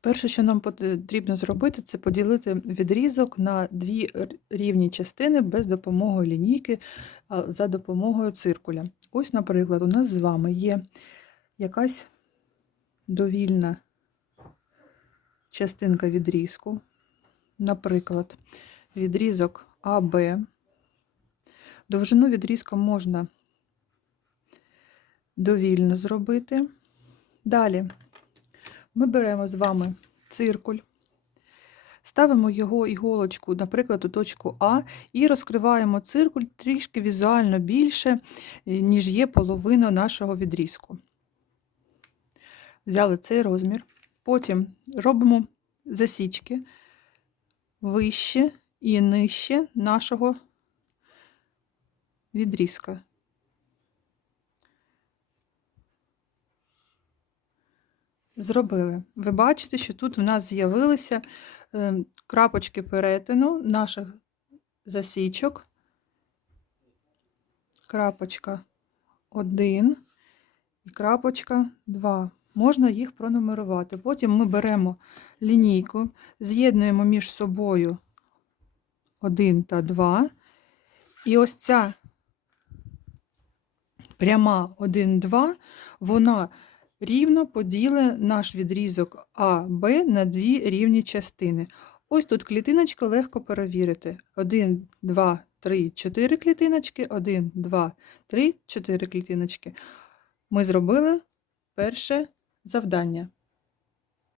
Перше, що нам потрібно зробити, це поділити відрізок на дві рівні частини без допомоги лінійки, за допомогою циркуля. Ось, наприклад, у нас з вами є якась довільна частинка відрізку, наприклад, відрізок АБ. Довжину відрізка можна довільно зробити. Далі ми беремо з вами циркуль, ставимо його іголочку, наприклад, у точку А, і розкриваємо циркуль трішки візуально більше, е, ніж є половина нашого відрізку. Взяли цей розмір. Потім робимо засічки вище і нижче нашого відрізка. Зробили. Ви бачите, що тут в нас з'явилися е, крапочки перетину наших засічок. Крапочка 1 і крапочка 2. Можна їх пронумерувати. Потім ми беремо лінійку, з'єднуємо між собою 1 та 2. І ось ця пряма 1, 2, вона рівно поділи наш відрізок А, Б на дві рівні частини. Ось тут клітиночку легко перевірити. 1, 2, 3, 4 клітиночки, 1, 2, 3, 4 клітиночки. Ми зробили перше завдання.